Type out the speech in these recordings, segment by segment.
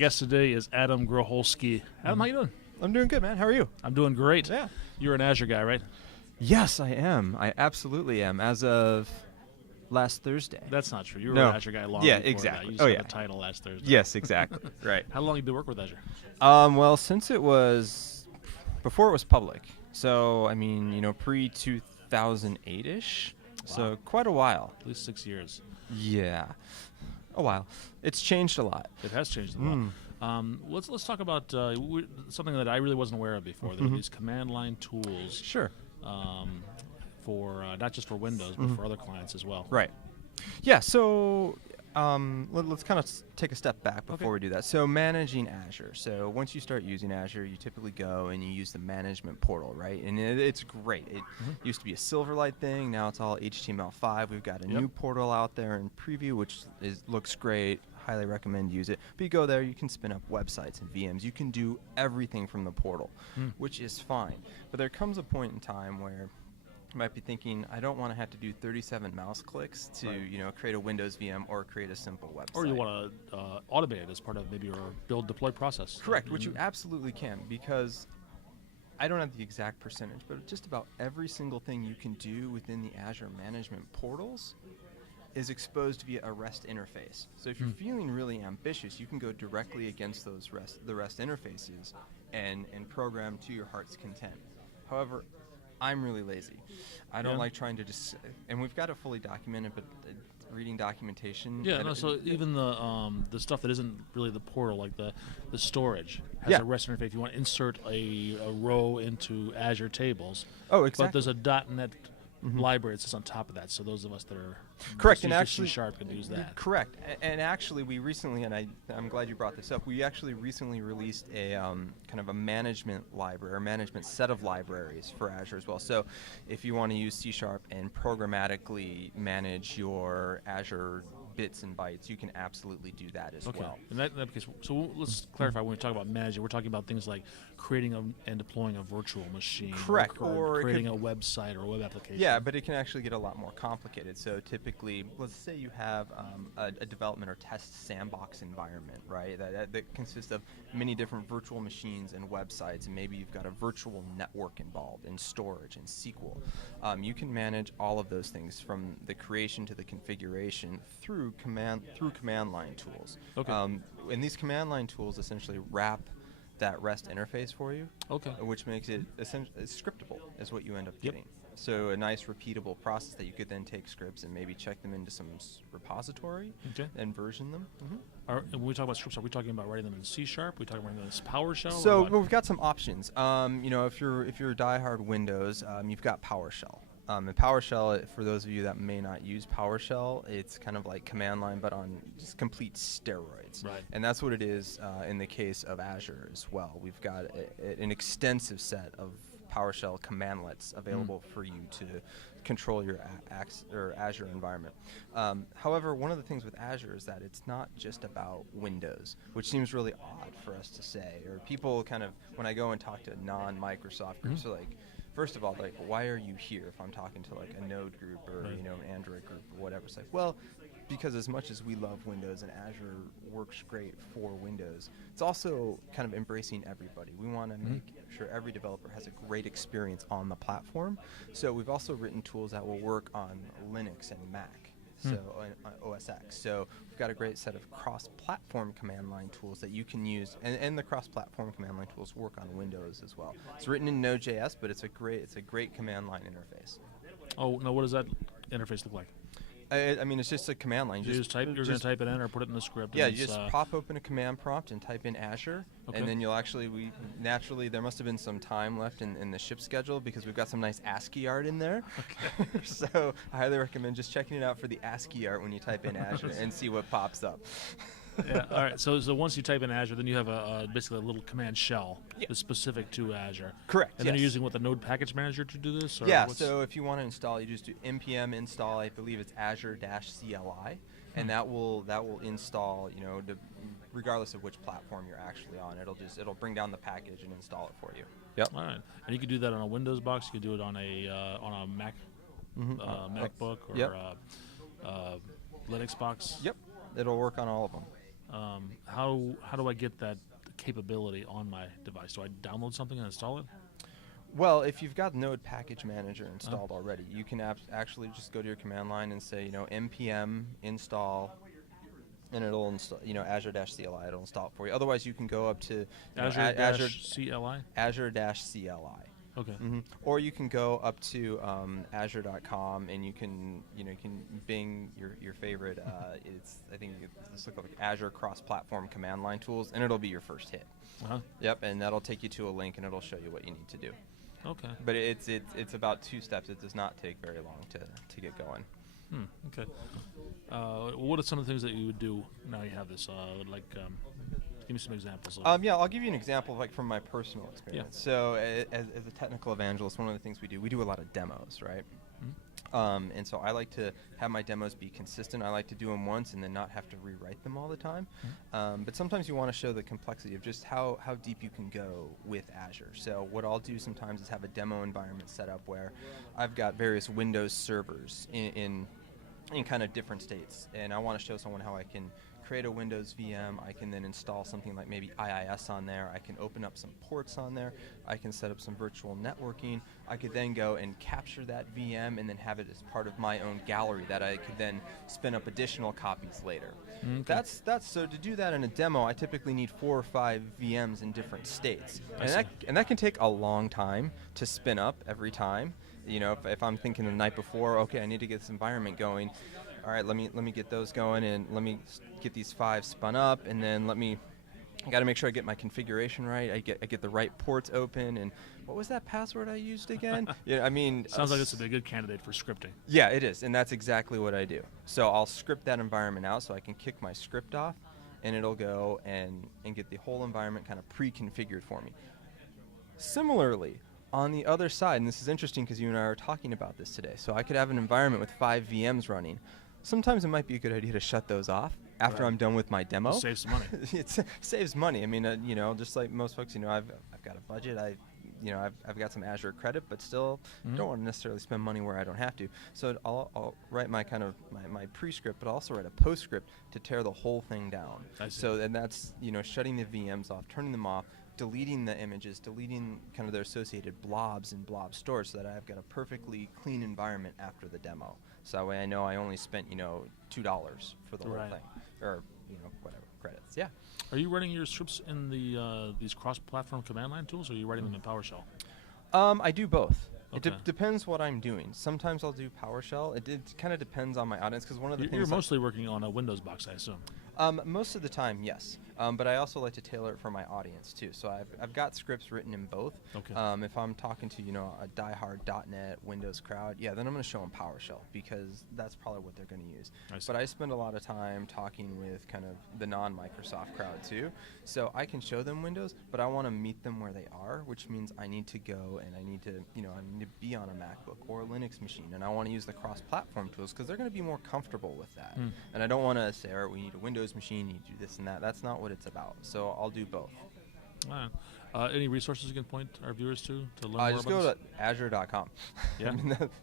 guest today is Adam Grocholski. Adam, how you doing? I'm doing good, man. How are you? I'm doing great. Yeah. You're an Azure guy, right? Yes, I am. I absolutely am. As of last Thursday. That's not true. You were No. an Azure guy long Yeah, before exactly. that. You just Oh, got yeah. the title last Thursday. Yes, exactly. Right. How long have you been working with Azure? Well, since it was before it was public. So, I mean, pre-2008-ish. So, quite a while. At least 6 years. Yeah. A while. It's changed a lot. It has changed a lot. Let's talk about something that I really wasn't aware of before. There are these command line tools. Sure. For not just for Windows, but for other clients as well. Right. Yeah, so let's kind of take a step back before we do that. So managing Azure. So once you start using Azure, you typically go and you use the management portal, right? And it's great. It used to be a Silverlight thing. Now it's all HTML5. We've got a new portal out there in preview, which looks great. Highly recommend use it. But you go there, you can spin up websites and VMs. You can do everything from the portal, which is fine. But there comes a point in time where you might be thinking, I don't want to have to do 37 mouse clicks to create a Windows VM or create a simple website. Or you want to automate it as part of maybe your build deploy process. Correct, which you absolutely can, because I don't have the exact percentage, but just about every single thing you can do within the Azure management portals is exposed via a REST interface. So if you're feeling really ambitious, you can go directly against the REST interfaces and program to your heart's content. However, I'm really lazy. I don't like trying to just, and we've got it fully documented, but reading documentation. Yeah, no, so even the stuff that isn't really the portal, like the storage, has a REST interface. If you want to insert a row into Azure Tables. Oh, exactly. But there's a .NET library that sits on top of that, so those of us that are correct, and actually C# can use that. Correct, and actually we recently, and I'm glad you brought this up, we actually recently released a kind of a management library, or management set of libraries for Azure as well. So if you want to use C# and programmatically manage your Azure bits and bytes, you can absolutely do that as well. In that case, so let's clarify, when we talk about managing, we're talking about things like creating and deploying a virtual machine. Correct. Or creating a website or a web application. Yeah, but it can actually get a lot more complicated. So typically, let's say you have a development or test sandbox environment, right? That consists of many different virtual machines and websites, and maybe you've got a virtual network involved in storage and SQL. You can manage all of those things from the creation to the configuration through command line tools. And these command line tools essentially wrap that REST interface for you, which makes it essentially scriptable is what you end up getting. So a nice repeatable process that you could then take scripts and maybe check them into some repository and version them. When we talk about scripts, are we talking about writing them in C#? Are we talking about writing them in PowerShell? So we've got some options. If you're a diehard Windows, you've got PowerShell. And PowerShell, for those of you that may not use PowerShell, it's kind of like command line, but on just complete steroids. Right. And that's what it is in the case of Azure as well. We've got an extensive set of PowerShell commandlets available for you to control your Azure environment. However, one of the things with Azure is that it's not just about Windows, which seems really odd for us to say. Or people kind of, when I go and talk to non-Microsoft groups, are like, first of all, like, why are you here if I'm talking to like a Node group or an Android group or whatever? It's like, well, because as much as we love Windows and Azure works great for Windows, it's also kind of embracing everybody. We want to make sure every developer has a great experience on the platform. So we've also written tools that will work on Linux and Mac, so on OS X. So we've got a great set of cross-platform command line tools that you can use, and the cross-platform command line tools work on Windows as well. It's written in Node.js, but it's a great command line interface. Oh, now what does that interface look like? I mean, it's just a command line. You're going to type it in or put it in the script? Yeah, you just pop open a command prompt and type in Azure, and then you'll actually, naturally, there must have been some time left in the ship schedule because we've got some nice ASCII art in there. So I highly recommend just checking it out for the ASCII art when you type in Azure and see what pops up. Yeah. All right. So once you type in Azure, then you have basically a little command shell that's specific to Azure. Correct. And then you're using the Node Package Manager to do this? Or yeah. So if you want to install, you just do npm install. I believe it's Azure-CLI, and that will install. Regardless of which platform you're actually on, it'll bring down the package and install it for you. Yep. All right. And you can do that on a Windows box. You can do it on a Mac, MacBook, or Linux box. Yep. It'll work on all of them. How do I get that capability on my device? Do I download something and install it? Well, if you've got Node Package Manager installed already, you can actually just go to your command line and say, npm install, and it'll install, Azure-CLI. It'll install it for you. Otherwise, you can go up to Azure-CLI. Azure-CLI. Okay. Or you can go up to Azure.com and you can bing your favorite. It's like Azure Cross-Platform command line tools, and it'll be your first hit. Yep, and that'll take you to a link, and it'll show you what you need to do. Okay. But it's about 2 steps. It does not take very long to get going. Okay. What are some of the things that you would do now you have this? Give me some examples. I'll give you an example from my personal experience. Yeah. So as a technical evangelist, one of the things we do a lot of demos, right? And so I like to have my demos be consistent. I like to do them once and then not have to rewrite them all the time. But sometimes you want to show the complexity of just how deep you can go with Azure. So what I'll do sometimes is have a demo environment set up where I've got various Windows servers in kind of different states. And I want to show someone how I can create a Windows VM. I can then install something like maybe IIS on there. I can open up some ports on there. I can set up some virtual networking. I could then go and capture that VM and then have it as part of my own gallery that I could then spin up additional copies later. Okay. So to do that in a demo, I typically need 4 or 5 VMs in different states. And that can take a long time to spin up every time. If I'm thinking the night before, okay, I need to get this environment going. All right, let me get those going, and let me get these 5 spun up, and then I got to make sure I get my configuration right. I get the right ports open, and what was that password I used again? Sounds like this would be a good candidate for scripting. Yeah, it is, and that's exactly what I do. So I'll script that environment out so I can kick my script off, and it'll go and get the whole environment kind of pre-configured for me. Similarly, on the other side, and this is interesting because you and I are talking about this today, so I could have an environment with 5 VMs running. Sometimes it might be a good idea to shut those off after I'm done with my demo. It saves some money. It saves money. Just like most folks, I've got a budget. I've got some Azure credit, but still don't want to necessarily spend money where I don't have to. So I'll write my my pre-script, but also write a postscript to tear the whole thing down. And that's shutting the VMs off, turning them off, deleting the images, deleting kind of their associated blobs and blob storage, so that I've got a perfectly clean environment after the demo. So that way I know I only spent $2 for the whole thing, or whatever credits. Yeah. Are you running your scripts in these cross-platform command line tools, or are you writing them in PowerShell? I do both. Okay. It depends what I'm doing. Sometimes I'll do PowerShell. It kind of depends on my audience, because one of the things you're mostly working on a Windows box, I assume. Most of the time, yes. But I also like to tailor it for my audience too. So I've got scripts written in both. Okay. If I'm talking to a diehard .NET Windows crowd, then I'm going to show them PowerShell, because that's probably what they're going to use. But I spend a lot of time talking with kind of the non-Microsoft crowd too. So I can show them Windows, but I want to meet them where they are, which means I need to go and I need to be on a MacBook or a Linux machine, and I want to use the cross-platform tools because they're going to be more comfortable with that. And I don't want to say, all right, we need a Windows machine, you do this and that. That's not what it's about. So I'll do both. Any resources you can point our viewers to learn more just about go to Azure.com. Yeah.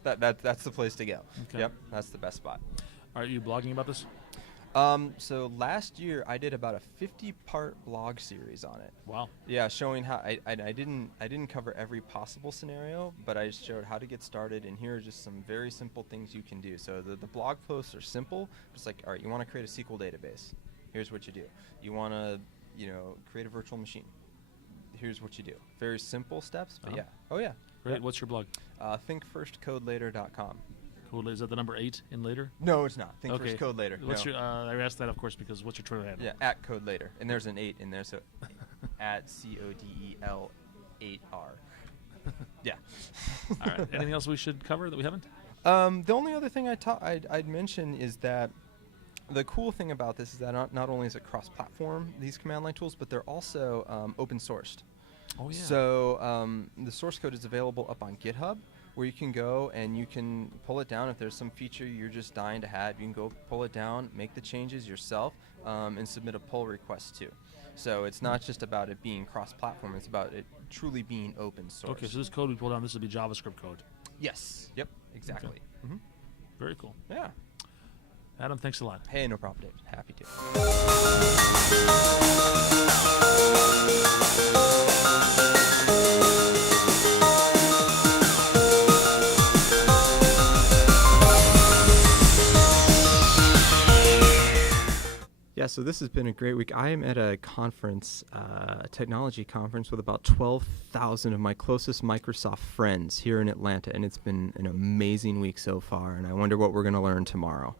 That's the place to go. Okay. Yep, that's the best spot. Are you blogging about this? So last year I did about a 50-part blog series on it. Wow. Yeah, showing how I didn't cover every possible scenario, but I showed how to get started, and here are just some very simple things you can do. So the blog posts are simple. It's like, all right, you want to create a SQL database. Here's what you do. You want to create a virtual machine. Here's what you do. Very simple steps, but yeah. Oh yeah. Great. Yep. What's your blog? thinkfirstcodelater.com. Cool. Is that the number 8 in later? No, it's not. Think First Code Later. What's your? I asked that, of course, because what's your Twitter handle? Yeah, at Code Later, and there's an 8 in there, so at CODEL 8R. Yeah. All right. Anything else we should cover that we haven't? The only other thing I'd mention is that the cool thing about this is that not only is it cross-platform, these command line tools, but they're also open sourced. Oh yeah. So the source code is available up on GitHub, where you can go and you can pull it down. If there's some feature you're just dying to have, you can go pull it down, make the changes yourself, and submit a pull request too. So it's not just about it being cross-platform, it's about it truly being open source. Okay, so this code we pull down, this will be JavaScript code. Yes. Yep, exactly. Okay. Very cool. Yeah. Adam, thanks a lot. Hey, no problem, David. Happy to. Yeah, so this has been a great week. I am at a conference, a technology conference with about 12,000 of my closest Microsoft friends here in Atlanta, and it's been an amazing week so far, and I wonder what we're going to learn tomorrow.